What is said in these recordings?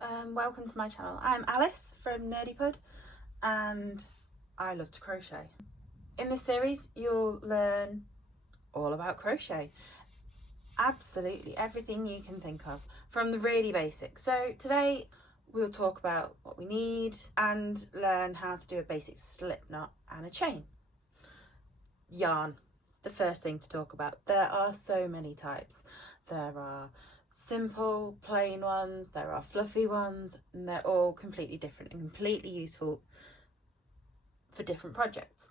Hello and welcome to my channel. I'm Alice from Nerdypud and I love to crochet. In this series you'll learn all about crochet. Absolutely everything you can think of, from the really basics. So today we'll talk about what we need and learn how to do a basic slip knot and a chain. Yarn, the first thing to talk about. There are so many types. There are simple plain ones, there are fluffy ones, and they're all completely different and completely useful for different projects.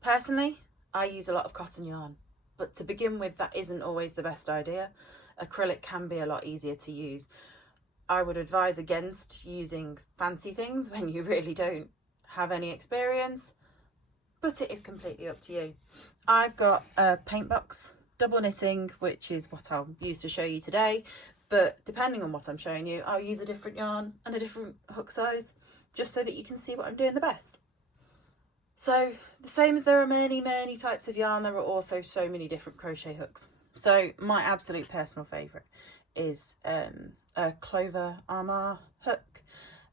Personally, I use a lot of cotton yarn, but to begin with that isn't always the best idea. Acrylic can be a lot easier to use. I would advise against using fancy things when you really don't have any experience, but it is completely up to you. I've got a paint box, double knitting, which is what I'll use to show you today, but depending on what I'm showing you, I'll use a different yarn and a different hook size, just so that you can see what I'm doing the best. So the same as there are many types of yarn, there are also so many different crochet hooks. So my absolute personal favourite is a Clover Armour hook.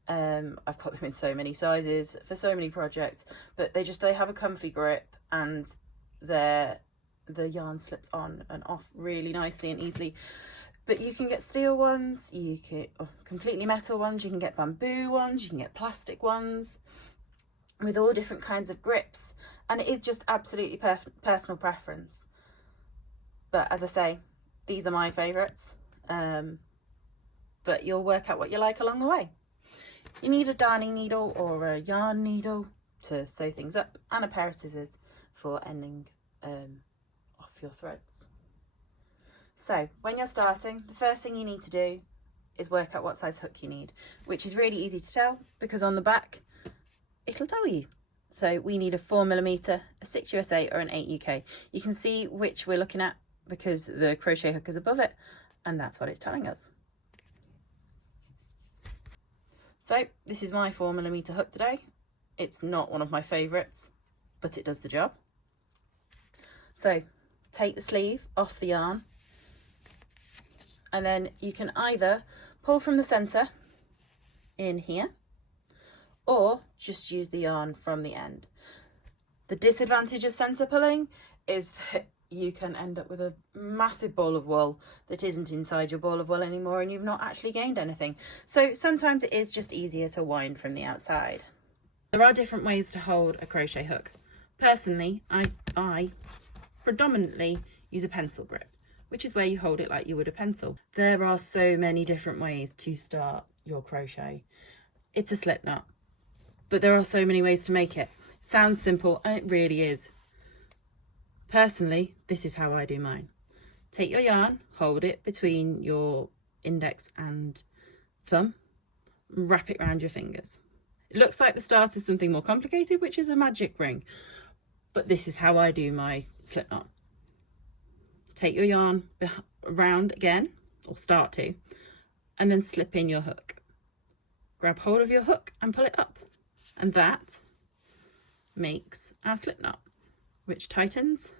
I've got them in so many sizes for so many projects, but they have a comfy grip and the yarn slips on and off really nicely and easily. But you can get steel ones, you can completely metal ones, you can get bamboo ones, you can get plastic ones with all different kinds of grips, and it is just absolutely personal preference. But as I say, these are my favourites, but you'll work out what you like along the way. You need a darning needle or a yarn needle to sew things up, and a pair of scissors for ending off your threads. So when you're starting, the first thing you need to do is work out what size hook you need, which is really easy to tell because on the back it'll tell you. So we need a 4mm, a 6 USA or an 8 UK. You can see which we're looking at because the crochet hook is above it, and that's what it's telling us. So this is my 4mm hook today. It's not one of my favourites, but it does the job. So take the sleeve off the yarn, and then you can either pull from the centre in here or just use the yarn from the end. The disadvantage of centre pulling is that you can end up with a massive ball of wool that isn't inside your ball of wool anymore, and you've not actually gained anything. So sometimes it is just easier to wind from the outside. There are different ways to hold a crochet hook. Personally, I predominantly use a pencil grip, which is where you hold it like you would a pencil. There are so many different ways to start your crochet. It's a slip knot, but there are so many ways to make it. Sounds simple, and it really is. Personally, this is how I do mine. Take your yarn, hold it between your index and thumb, wrap it around your fingers. It looks like the start of something more complicated, which is a magic ring, but this is how I do my slip knot. Take your yarn around again, or start to, and then slip in your hook. Grab hold of your hook and pull it up, and that makes our slip knot, which tightens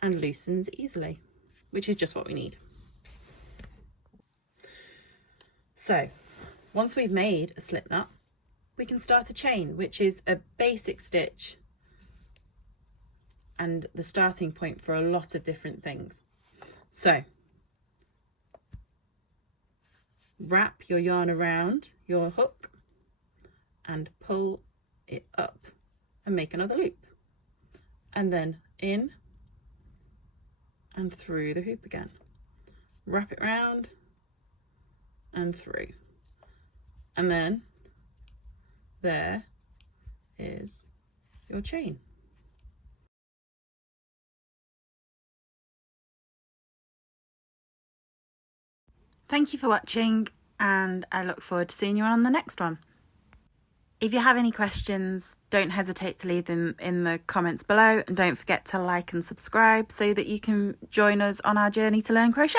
and loosens easily, which is just what we need. So once we've made a slip knot, we can start a chain, which is a basic stitch and the starting point for a lot of different things. So wrap your yarn around your hook and pull it up and make another loop, and then in and through the hoop again. Wrap it round and through, and then there is your chain. Thank you for watching, and I look forward to seeing you on the next one. If you have any questions, don't hesitate to leave them in the comments below, and don't forget to like and subscribe so that you can join us on our journey to learn crochet.